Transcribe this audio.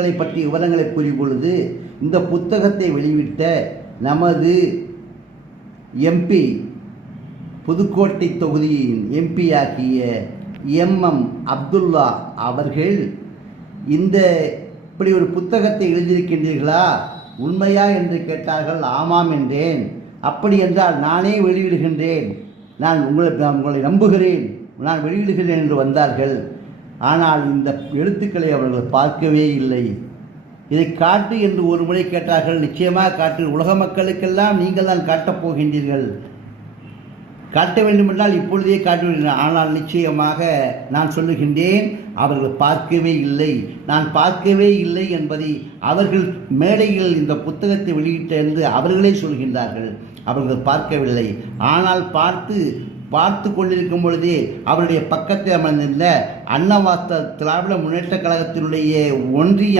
எழுத்துக்களை பற்றிய விவரங்களை கூறும் பொழுது, இந்த புத்தகத்தை வெளியிட்ட நமது எம்பி, புதுக்கோட்டை தொகுதியின் எம்பி ஆகிய எம் அப்துல்லா அவர்கள், இப்படி ஒரு புத்தகத்தை எழுதியிருக்கின்றீர்களா, உண்மையா என்று கேட்டார்கள். ஆமாம் என்றேன். அப்படி என்றால் நானே வெளியிடுகின்றேன், நான் உங்களை நம்புகிறேன், நான் வெளியிடுகிறேன் என்று வந்தார்கள். ஆனால் இந்த எழுத்துக்களை அவர்கள் பார்க்கவே இல்லை. இதை காட்டு என்று ஒரு முறை கேட்டார்கள். நிச்சயமாக காட்டு, உலக மக்களுக்கெல்லாம் நீங்கள் தான் காட்டப் போகின்றீர்கள், காட்ட வேண்டுமென்றால் இப்பொழுதே காட்டுகிறேன். ஆனால் நிச்சயமாக நான் சொல்லுகின்றேன், அவர்கள் பார்க்கவே இல்லை. நான் பார்க்கவே இல்லை என்பதை அவர்கள் மேடையில் இந்த புத்தகத்தை வெளியிட்ட என்று அவர்களே சொல்கின்றார்கள். அவர்கள் பார்க்கவில்லை. ஆனால் பார்த்து கொண்டிருக்கும் பொழுதே அவருடைய பக்கத்தில் அமர்ந்திருந்த அன்னவாஸ்தா திராவிட முன்னேற்ற கழகத்தினுடைய ஒன்றியம்